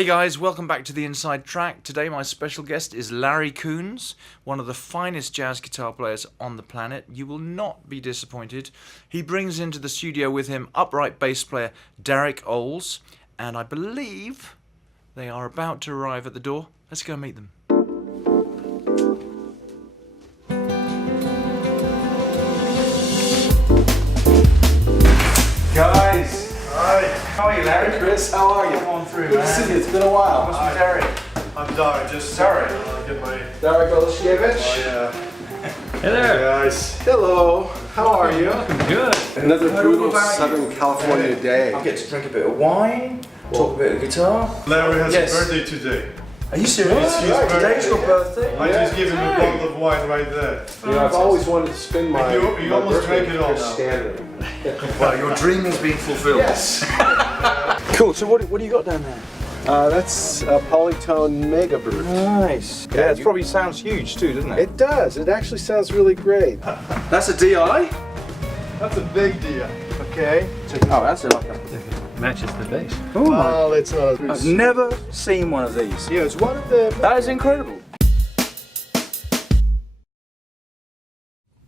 Hey guys, welcome back to the Inside Track. Today my special guest is Larry Koonse, one of the finest jazz guitar players on the planet. You will not be disappointed. He brings into the studio with him upright bass player Derek Oles, and I believe they are about to arrive at the door. Let's go meet them. Guys! Hi. How are you, Larry? Chris, how are you? Come on through, Good man. to see you. It's been a while. What's with Derek? I'm Derek. Just Derek. Get my. Derek Oleszkiewicz. Oh yeah. Hey there. Hey guys. Hello. How are you? Good. Another Heard all brutal about Southern California day. I'll get to drink a bit of wine, talk a bit of guitar. Larry has Yes. a birthday today. Are you serious? Right. Today's your birthday? I just give him a bottle of wine right there. You know, I've always wanted to spend my. You my almost birthday drank it all with now. Standring. Well, your dream is being fulfilled. Yes. Cool. So what do you got down there? That's a Polytone Mega Brute. Nice. Yeah, it probably sounds huge too, doesn't it? It does. It actually sounds really great. That's a DI? That's a big deal. Okay. Oh, that's like a... Matches the bass. Oh my... Well, it's not. I've never seen one of these. Yeah, it's one of the. That is incredible.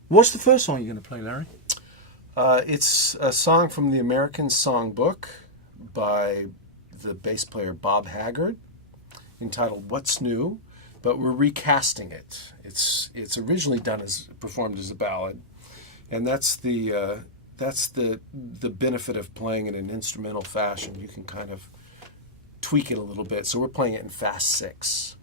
What's the first song you're going to play, Larry? It's a song from the American Songbook by the bass player Bob Haggard, entitled "What's New," but we're recasting it. It's originally performed as a ballad, and that's the benefit of playing in an instrumental fashion. You can kind of tweak it a little bit. So we're playing it in fast 6.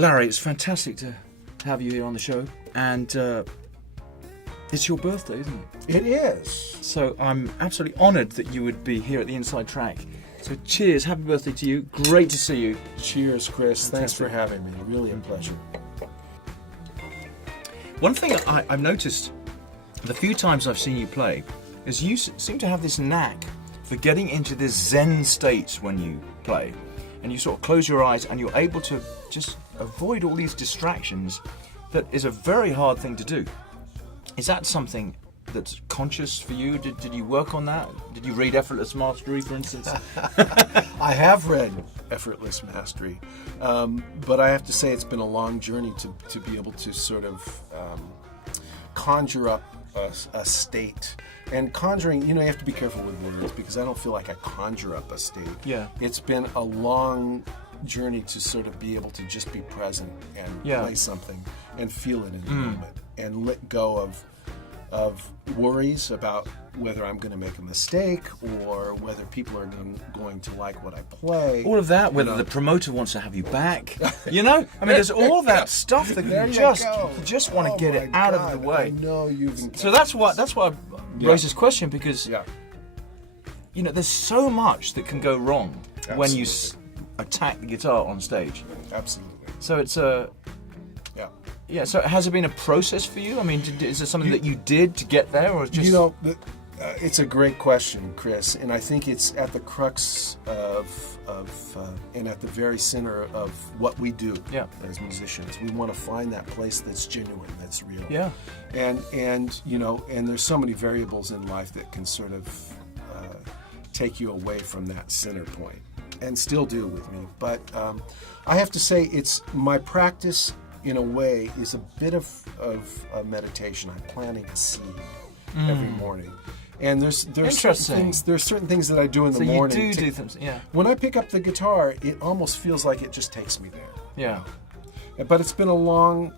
Larry, it's fantastic to have you here on the show, and it's your birthday, isn't it? It is. So I'm absolutely honoured that you would be here at the Inside Track. So cheers, happy birthday to you. Great to see you. Cheers, Chris. Thanks for having me. Really a pleasure. One thing I've noticed the few times I've seen you play is you seem to have this knack for getting into this Zen state when you play. And you sort of close your eyes and you're able to just avoid all these distractions. That is a very hard thing to do. Is that something that's conscious for you? Did you work on that? Did you read Effortless Mastery, for instance? I have read Effortless Mastery, but I have to say it's been a long journey to be able to sort of conjure up a state. And conjuring, you have to be careful with words because I don't feel like I conjure up a state. Yeah. It's been a long journey to sort of be able to just be present and play something and feel it in the moment and let go of worries about whether I'm going to make a mistake or whether people are going to like what I play. All of that, whether the promoter wants to have you back. I mean, there's all that stuff that There you you just go. want to get my it out God, of the way. I know you've So that's why I raised this question because there's so much that can go wrong when you attack the guitar on stage. Absolutely. So it's Yeah. So has it been a process for you? I mean, is it something that you did to get there, or just it's a great question, Chris, and I think it's at the crux of and at the very center of what we do as musicians. We want to find that place that's genuine, that's real. Yeah. And there's so many variables in life that can sort of take you away from that center point, and still do with me. But I have to say, it's my practice. In a way, is a bit of a meditation. I'm planting a seed every morning, and there's certain things that I do in the morning. You do things, When I pick up the guitar, it almost feels like it just takes me there. Yeah. But that's been a long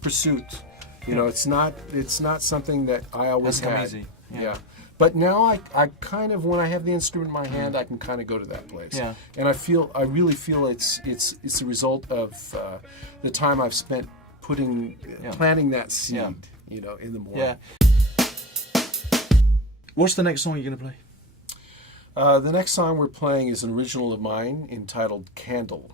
pursuit. It's not something that I always Hasn't come had. easy. Yeah. But now I kind of, when I have the instrument in my hand, I can kind of go to that place. Yeah. And I really feel it's a result of the time I've spent planting that seed, in the morning. Yeah. What's the next song you're going to play? The next song we're playing is an original of mine entitled Candle.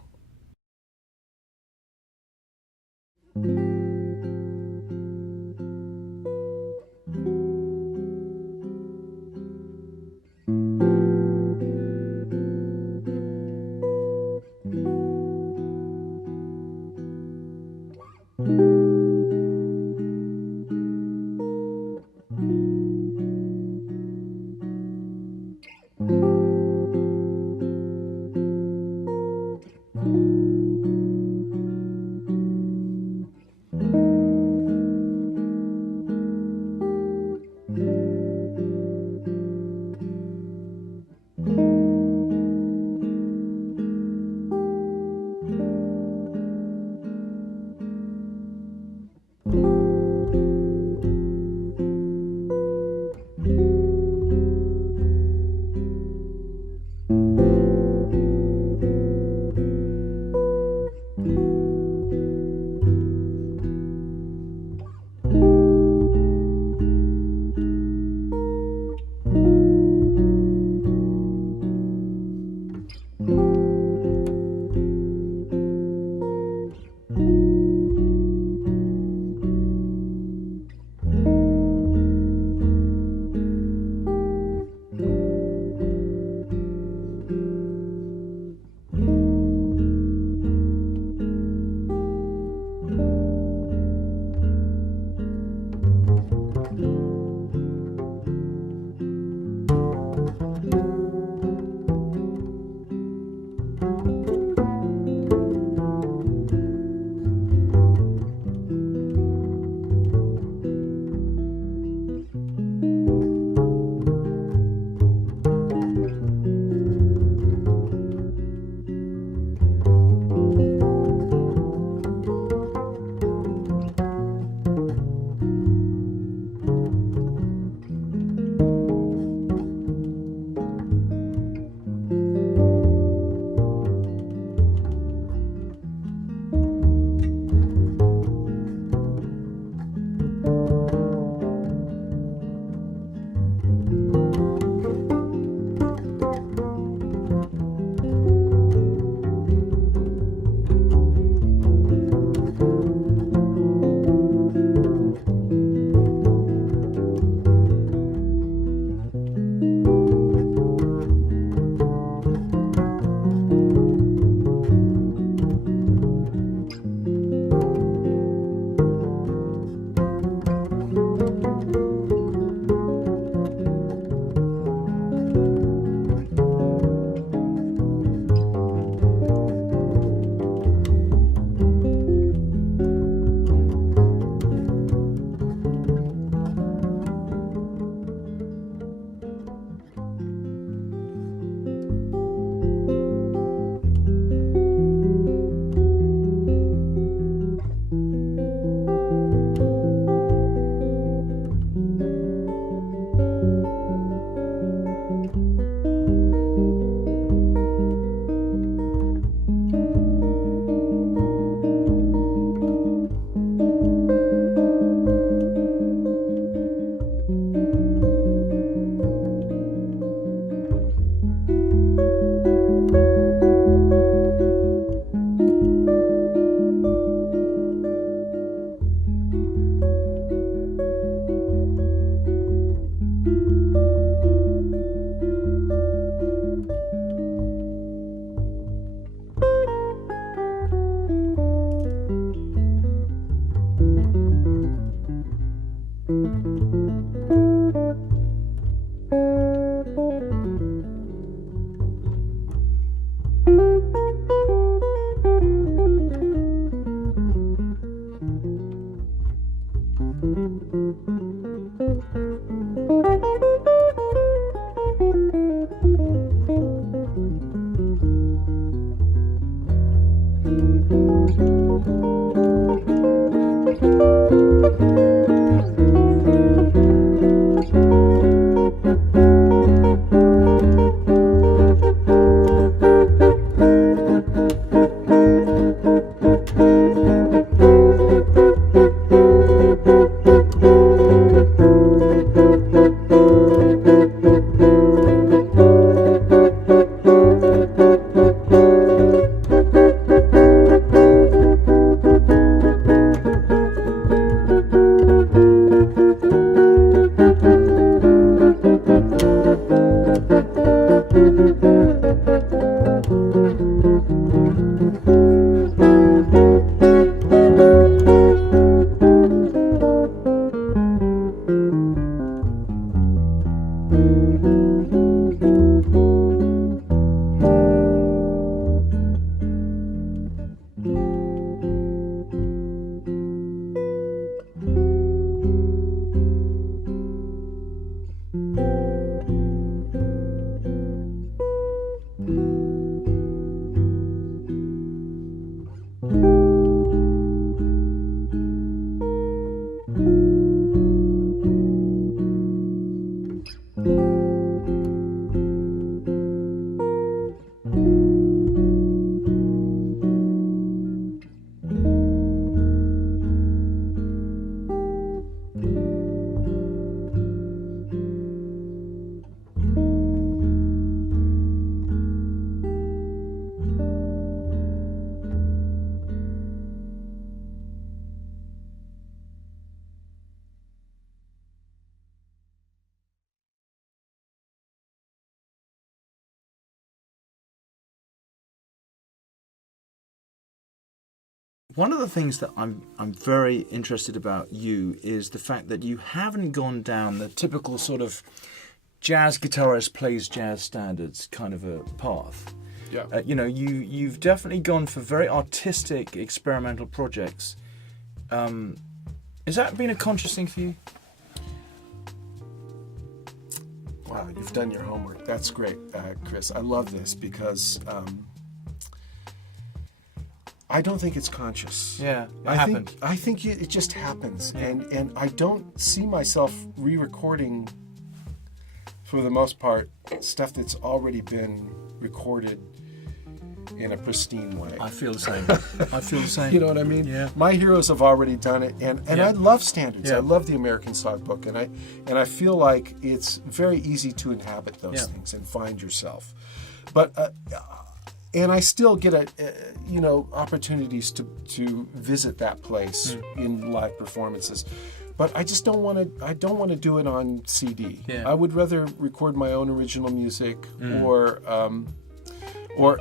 One of the things that I'm very interested about you is the fact that you haven't gone down the typical sort of jazz guitarist plays jazz standards kind of a path. Yeah. You've definitely gone for very artistic experimental projects. Has that been a conscious thing for you? Wow, you've done your homework. That's great, Chris. I love this because I don't think it's conscious. Yeah, it happened. I think it just happens, and I don't see myself re-recording, for the most part, stuff that's already been recorded in a pristine way. I feel the same. I feel the same. You know what I mean? Yeah. My heroes have already done it, and Yeah. I love standards. Yeah. I love the American songbook, and I feel like it's very easy to inhabit those Yeah. things and find yourself. But and I still get opportunities to visit that place in live performances. But I just don't want to. I don't want to do it on CD. Yeah. I would rather record my own original music, or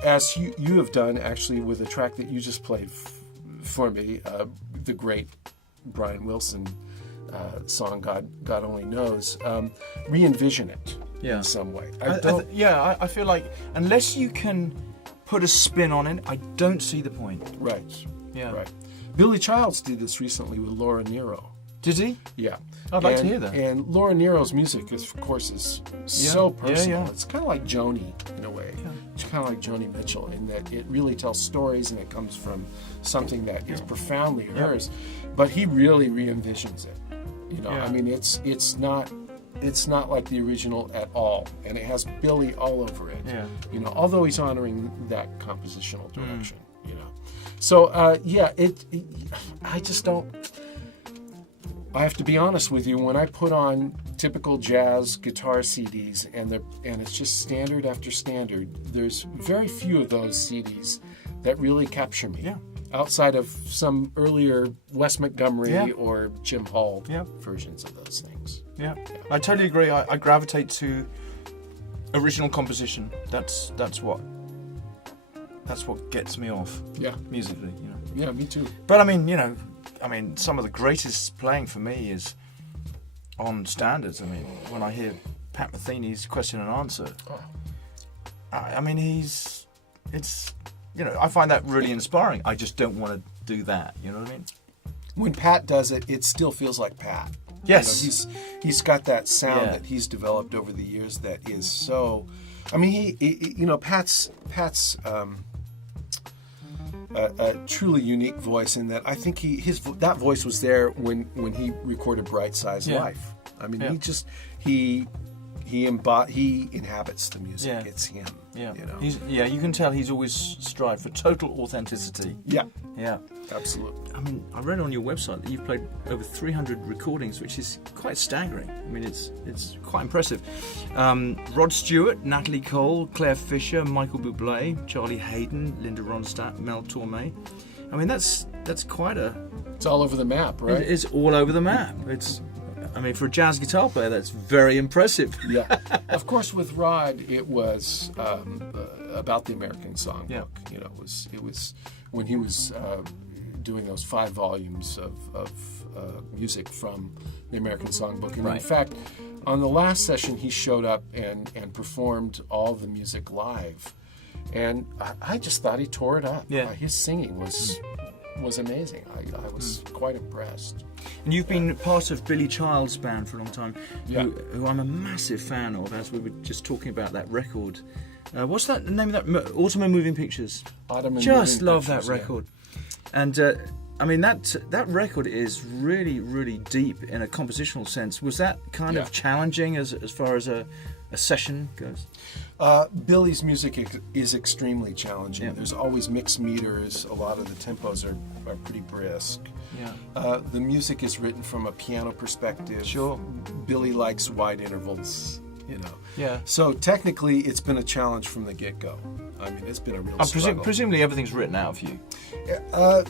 as you have done actually with a track that you just played for me, the great Brian Wilson song "God Only Knows." Re-envision it in some way. I feel like unless you can put a spin on it, I don't see the point. Right. Yeah. Right. Billy Childs did this recently with Laura Nyro. Did he? Yeah. I'd like to hear that. And Laura Nero's music, of course, is so personal. Yeah. It's kind of like Joni in a way. Yeah. It's kind of like Joni Mitchell in that it really tells stories and it comes from something that is profoundly hers. But he really re-envisions it. I mean, it's not like the original at all, and it has Billy all over it. Yeah. Although he's honoring that compositional direction. So I just don't. I have to be honest with you. When I put on typical jazz guitar CDs, and it's just standard after standard, there's very few of those CDs that really capture me. Yeah. Outside of some earlier Wes Montgomery Yeah. or Jim Hall Yeah. versions of those things. Yeah. I totally agree. I gravitate to original composition. That's what gets me off. Yeah. Musically, Yeah, me too. But I mean, some of the greatest playing for me is on standards. I mean, when I hear Pat Metheny's Question and Answer, I find that really inspiring. I just don't want to do that. You know what I mean? When Pat does it, it still feels like Pat. Yes. He's got that sound Yeah. that he's developed over the years that is so. I mean, Pat's a truly unique voice in that I think that voice was there when he recorded Bright Size Yeah. Life. I mean, Yeah. he inhabits the music. Yeah. It's him. Yeah, You know. you can tell he's always strived for total authenticity. Yeah. Yeah. Absolutely. I mean, I read on your website that you've played over 300 recordings, which is quite staggering. I mean, it's quite impressive. Rod Stewart, Natalie Cole, Claire Fisher, Michael Bublé, Charlie Hayden, Linda Ronstadt, Mel Torme. I mean, that's quite a... It's all over the map, right? It is all over the map. I mean, for a jazz guitar player, that's very impressive. Yeah. Of course, with Rod, it was about the American Songbook. Yeah. You know, it was when he was doing those 5 volumes of music from the American Songbook. And Right. in fact, on the last session, he showed up and performed all the music live, and I just thought he tore it up. Yeah. His singing was amazing. I was quite impressed. And you've been part of Billy Child's band for a long time, Yeah. who I'm a massive fan of, as we were just talking about that record. What's that the name of that? Autumn and Moving Pictures. Autumn and Just Moving love that Pictures, yeah. record. And I mean, that record is really, really deep in a compositional sense. Was that kind Yeah. of challenging as far as a session goes? Billy's music is extremely challenging. Yeah. There's always mixed meters. A lot of the tempos are pretty brisk. Yeah. The music is written from a piano perspective. Sure. Billy likes wide intervals, you know. Yeah. So technically, it's been a challenge from the get-go. I mean, it's been a real struggle. Presumably everything's written out for you.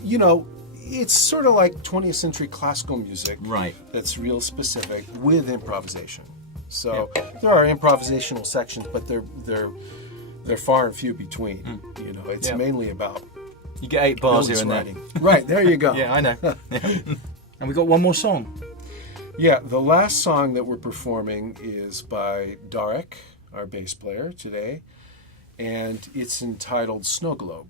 You know, it's sort of like 20th century classical music. Right. That's real specific with improvisation. So there are improvisational sections, but they're far and few between. You know, it's Yeah. mainly about You get 8 bars here Billy's and there. writing. Right, there you go. Yeah, I know. And we got one more song. Yeah, the last song that we're performing is by Darek, our bass player today, and it's entitled Snow Globe.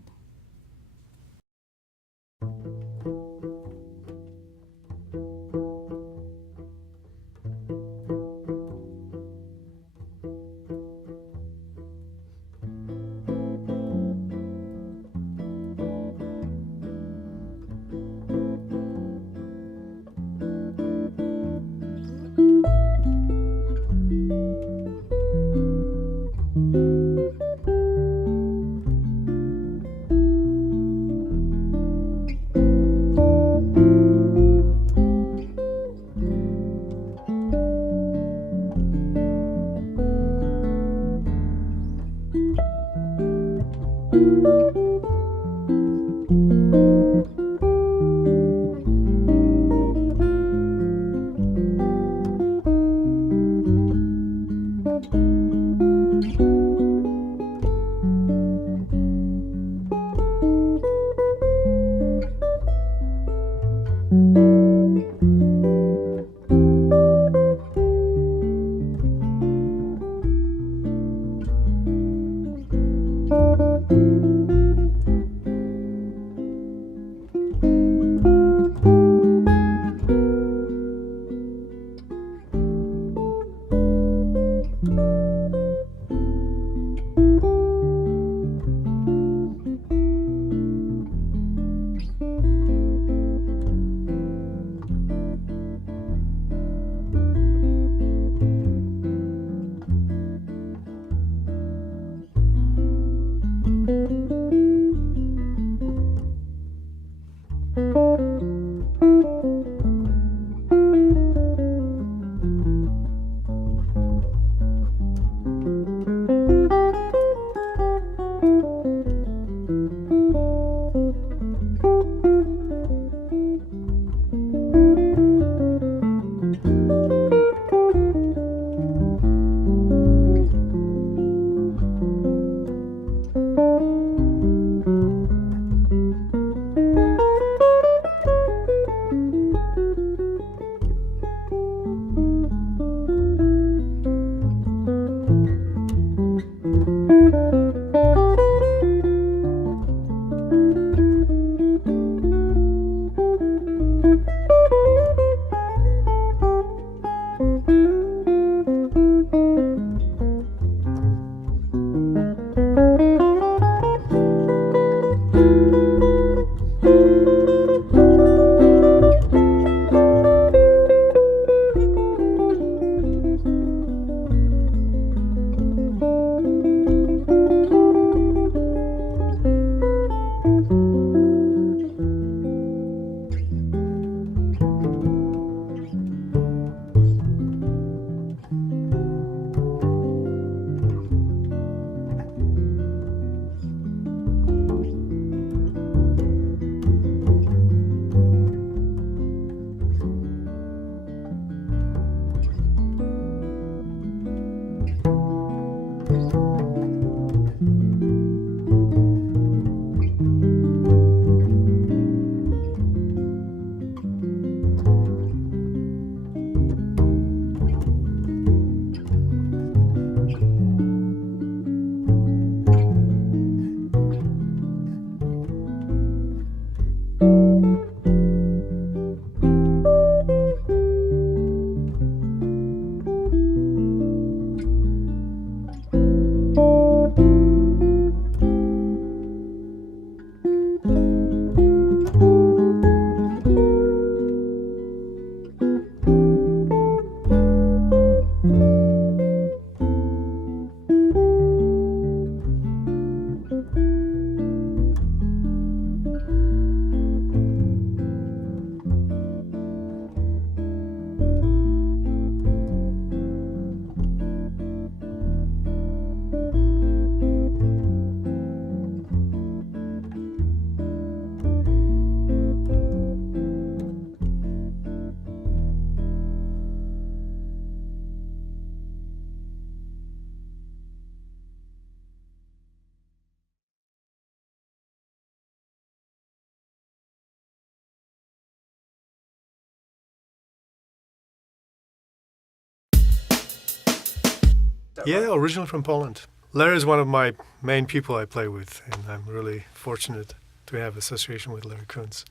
that Yeah, right? originally from Poland. Larry is one of my main people I play with, and I'm really fortunate to have association with Larry Koonse.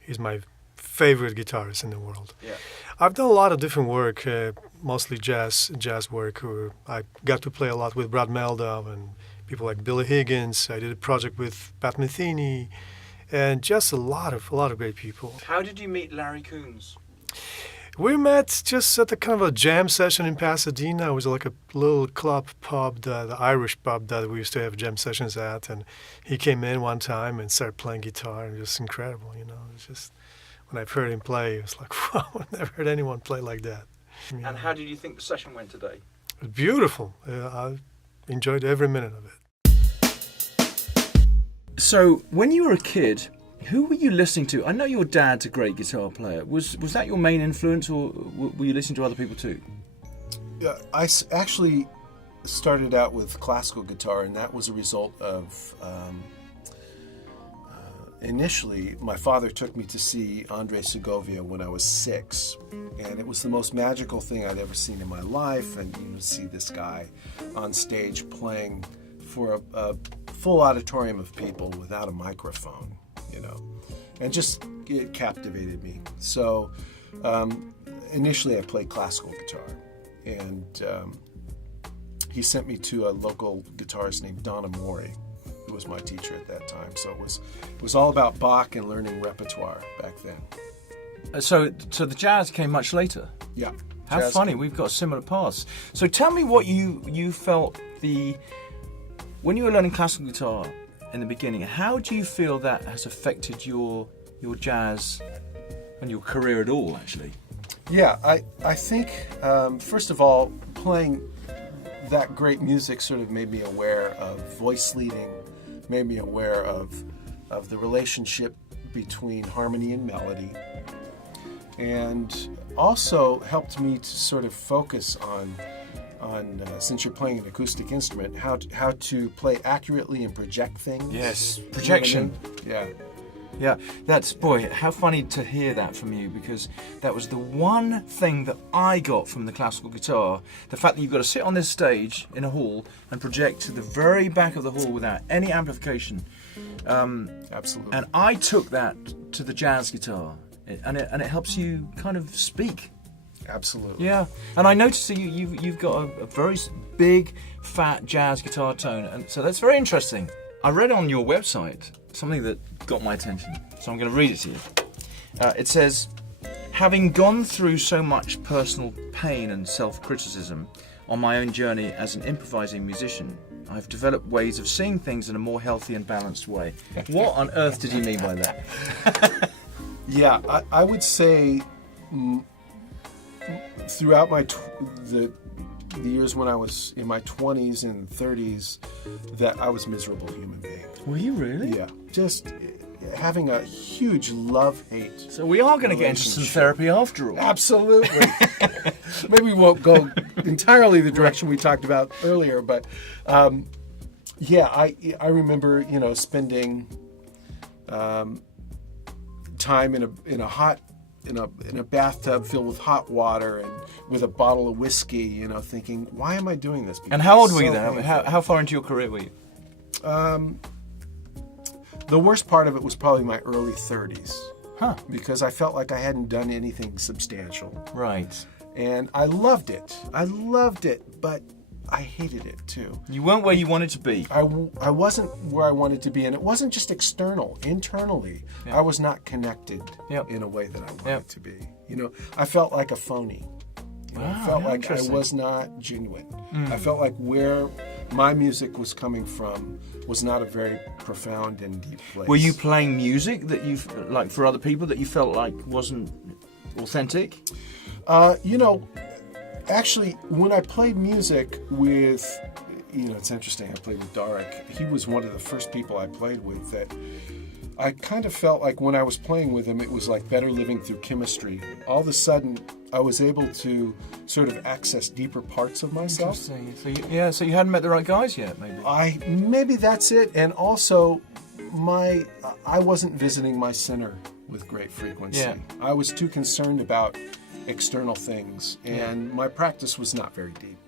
He's my favorite guitarist in the world. Yeah. I've done a lot of different work, mostly jazz work. I got to play a lot with Brad Mehldau and people like Billy Higgins. I did a project with Pat Metheny, and just a lot of great people. How did you meet Larry Koonse? We met just at a kind of a jam session in Pasadena. It was like a little club pub, the Irish pub that we used to have jam sessions at. And he came in one time and started playing guitar, and it was incredible, you know. It was just, when I've heard him play, it was like, wow, I've never heard anyone play like that. And how did you think the session went today? It was beautiful. I enjoyed every minute of it. So, when you were a kid, who were you listening to? I know your dad's a great guitar player. Was that your main influence, or were you listening to other people too? Yeah, actually started out with classical guitar, and that was a result of initially my father took me to see Andre Segovia when I was 6, and it was the most magical thing I'd ever seen in my life. And you know, see this guy on stage playing for a full auditorium of people without a microphone, you know, and just it captivated me. So initially I played classical guitar, and he sent me to a local guitarist named Don Amore, who was my teacher at that time. So it was all about Bach and learning repertoire back then. So the jazz came much later. Yeah. How Jazz funny, came- we've got similar paths. So tell me what you felt when you were learning classical guitar in the beginning, how do you feel that has affected your jazz and your career at all, actually? Yeah, I think, first of all, playing that great music sort of made me aware of voice leading, made me aware of the relationship between harmony and melody, and also helped me to sort of focus on since you're playing an acoustic instrument, how to play accurately and project things. Yes, You know what I projection. mean? Yeah. Yeah, that's, boy, how funny to hear that from you, because that was the one thing that I got from the classical guitar, the fact that you've got to sit on this stage in a hall and project to the very back of the hall without any amplification. Absolutely. And I took that to the jazz guitar, and it helps you kind of speak. Absolutely. Yeah, and I noticed that you've got a very big, fat jazz guitar tone, and so that's very interesting. I read on your website something that got my attention, so I'm going to read it to you. It says, having gone through so much personal pain and self-criticism on my own journey as an improvising musician, I've developed ways of seeing things in a more healthy and balanced way. What on earth did you mean by that? Yeah, I would say throughout the years when I was in my 20s and 30s that I was a miserable human being. Were you really? Yeah, just having a huge love-hate. So we are going to get into some therapy after all. Absolutely. Maybe we won't go entirely the direction we talked about earlier, but yeah, I remember, you know, spending time in a bathtub filled with hot water and with a bottle of whiskey, you know, thinking, why am I doing this? And how old Because were you it's so then? painful. How far into your career were you? The worst part of it was probably my early 30s. Huh. Because I felt like I hadn't done anything substantial. Right. And I loved it. I loved it, but I hated it too. You weren't where you wanted to be. I wasn't where I wanted to be, and it wasn't just external. Internally, I was not connected Yep. in a way that I wanted Yep. to be. You know, I felt like a phony. You know, I Wow, felt like I interesting. was not genuine. I felt like where my music was coming from was not a very profound and deep place. Were you playing music that you like for other people that you felt like wasn't authentic? You know, actually, when I played music with, you know, it's interesting, I played with Darek. He was one of the first people I played with that I kind of felt like when I was playing with him, it was like better living through chemistry. All of a sudden, I was able to sort of access deeper parts of myself. Interesting. So you hadn't met the right guys yet, maybe. Maybe that's it. And also, I wasn't visiting my center with great frequency. Yeah. I was too concerned about external things, and my practice was not very deep.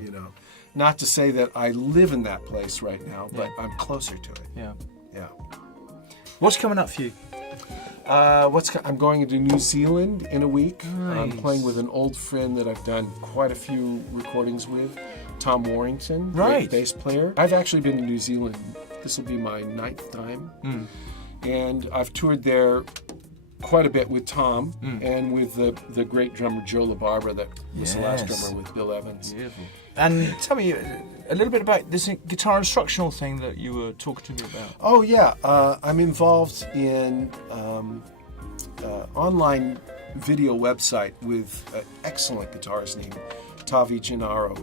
You know, not to say that I live in that place right now, but I'm closer to it. Yeah. Yeah. What's coming up for you? I'm going to New Zealand in a week. I'm Nice. playing with an old friend that I've done quite a few recordings with, Tom Warrington, Right. great bass player. I've actually been to New Zealand. This will be my 9th time. And I've toured there quite a bit with Tom and with the great drummer Joe LaBarbera that was the last Yes. drummer with Bill Evans. Beautiful. And tell me a little bit about this guitar instructional thing that you were talking to me about. Oh yeah, I'm involved in online video website with an excellent guitarist named Tavi Gennaro.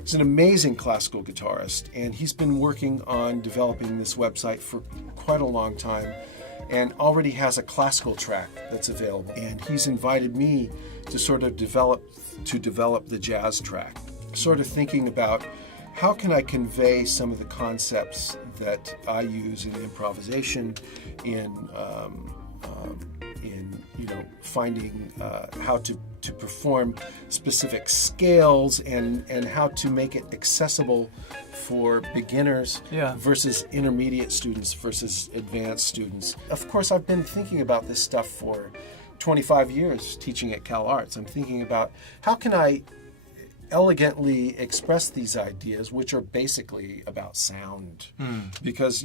He's an amazing classical guitarist, and he's been working on developing this website for quite a long time, and already has a classical track that's available. And he's invited me to sort of develop the jazz track, sort of thinking about how can I convey some of the concepts that I use in improvisation, in finding how to perform specific scales and how to make it accessible for beginners versus intermediate students versus advanced students. Of course, I've been thinking about this stuff for 25 years teaching at Cal Arts. I'm thinking about how can I elegantly express these ideas, which are basically about sound, because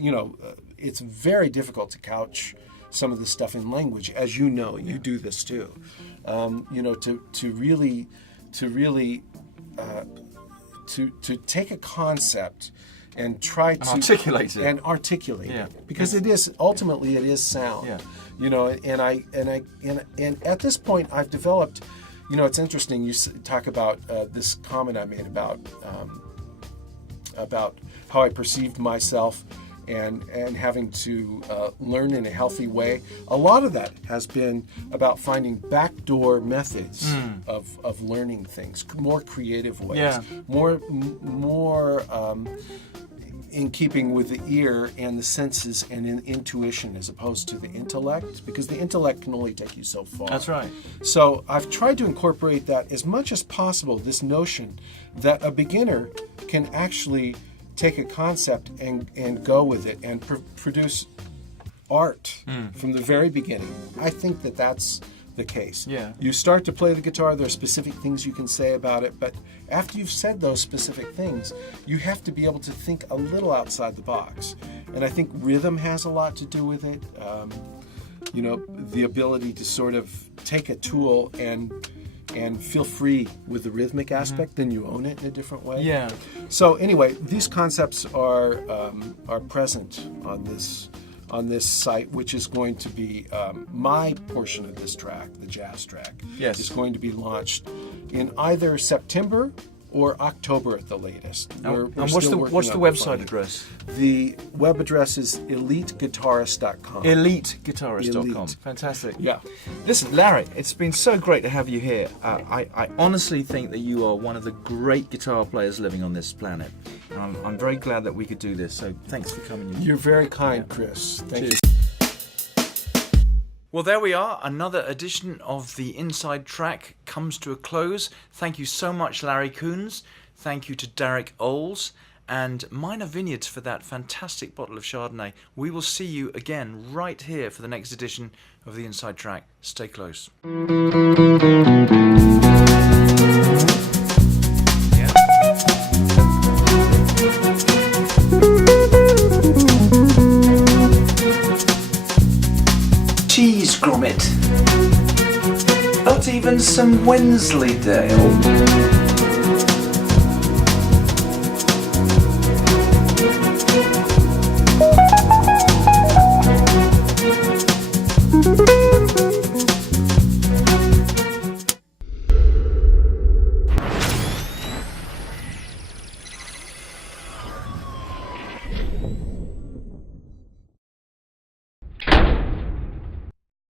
it's very difficult to couch some of this stuff in language, as you know. You do this too. To really take a concept and try to articulate it. articulate Yeah. it, because it is ultimately sound. Yeah. And at this point I've developed. It's interesting. You talk about this comment I made about how I perceived myself and having to learn in a healthy way. A lot of that has been about finding backdoor methods of learning things, more creative ways, more in keeping with the ear and the senses and in intuition as opposed to the intellect, because the intellect can only take you so far. That's right. So I've tried to incorporate that as much as possible, this notion that a beginner can actually take a concept and go with it and produce art from the very beginning. I think that that's the case. Yeah. You start to play the guitar, there are specific things you can say about it, but after you've said those specific things, you have to be able to think a little outside the box. And I think rhythm has a lot to do with it. The ability to sort of take a tool and feel free with the rhythmic aspect, then you own it in a different way. Yeah. So anyway, these concepts are present on this site, which is going to be my portion of this track, the jazz track. Yes. Is going to be launched in either September or October at the latest. And what's the website address? The web address is eliteguitarist.com. EliteGuitarist.com. Elite. Fantastic. Yeah. Listen, Larry, it's been so great to have you here. I honestly think that you are one of the great guitar players living on this planet. I'm very glad that we could do this, so thanks for coming. You're very kind, Chris. Thank you. Well, there we are. Another edition of the Inside Track comes to a close. Thank you so much, Larry Koonse. Thank you to Derek Oles and Minor Vineyards for that fantastic bottle of Chardonnay. We will see you again right here for the next edition of the Inside Track. Stay close. Cheese grommet. Not even some Wensleydale.